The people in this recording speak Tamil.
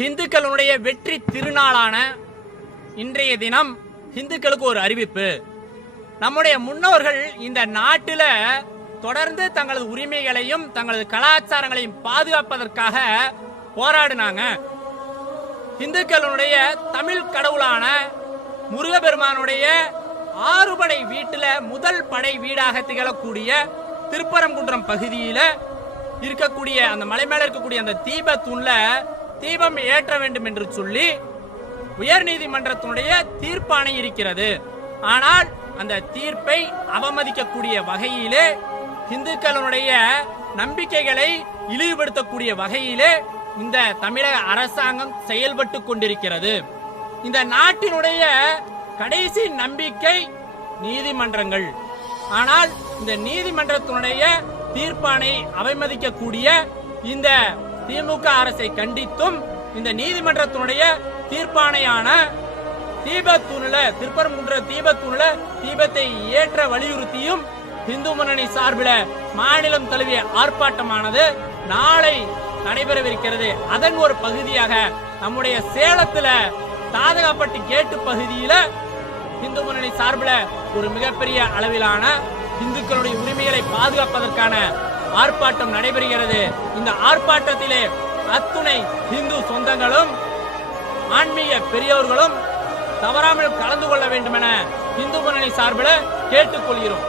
இந்துக்களுடைய வெற்றி திருநாளான இன்றைய தினம் இந்துக்களுக்கு ஒரு அறிவிப்பு. நம்முடைய முன்னோர்கள் இந்த நாட்டில் தொடர்ந்து தங்களது உரிமைகளையும் தங்களது கலாச்சாரங்களையும் பாதுகாப்பதற்காக போராடினாங்க. இந்துக்களுடைய தமிழ் கடவுளான முருகபெருமானுடைய ஆறுபடை வீட்டில் முதல் படை வீடாக திகழக்கூடிய திருப்பரங்குன்றம் பகுதியில் இருக்கக்கூடிய அந்த மலை மேல இருக்கக்கூடிய அந்த தீபத்தூண்ல தீபம் ஏற்ற வேண்டும் என்று சொல்லி உயர் நீதிமன்றத்தினுடைய தீர்ப்பாணை இருக்கிறது. ஆனால் அந்த தீர்ப்பை அவமதிக்கக்கூடிய வகையிலே இந்துக்களுடைய நம்பிக்கைகளை இழிவுபடுத்தக்கூடிய வகையிலே இந்த தமிழக அரசாங்கம் செயல்பட்டு கொண்டிருக்கிறது. இந்த நாட்டினுடைய கடைசி நம்பிக்கை நீதிமன்றங்கள். ஆனால் இந்த நீதிமன்றத்தினுடைய தீர்ப்பானை அவமதிக்கக்கூடிய இந்த திமுக அரசை கண்டித்தும் இந்த நீதிமன்றத்தினுடைய தீர்ப்பானையான தீபத்தூண்ல திருப்பரங்குன்ற தீபத்தூண்ல தீபத்தை ஏற்ற வலியுறுத்தியும் இந்து முன்னணி சார்பில் மாநிலம் தழுவிய ஆர்ப்பாட்டமானது நாளை நடைபெறவிருக்கிறது. அதன் ஒரு பகுதியாக நம்முடைய சேலத்துல தாதகாப்பட்டி கேட்டு பகுதியில இந்து முன்னணி சார்பில் ஒரு மிகப்பெரிய அளவிலான இந்துக்களுடைய உரிமைகளை பாதுகாப்பதற்கான ஆர்ப்பாட்டம் நடைபெறுகிறது. இந்த ஆர்ப்பாட்டத்திலே அத்துணை இந்து சொந்தங்களும் ஆன்மீக பெரியவர்களும் தவறாமல் கலந்து கொள்ள வேண்டும் என இந்து முன்னணி சார்பில் கேட்டுக்கொள்கிறோம்.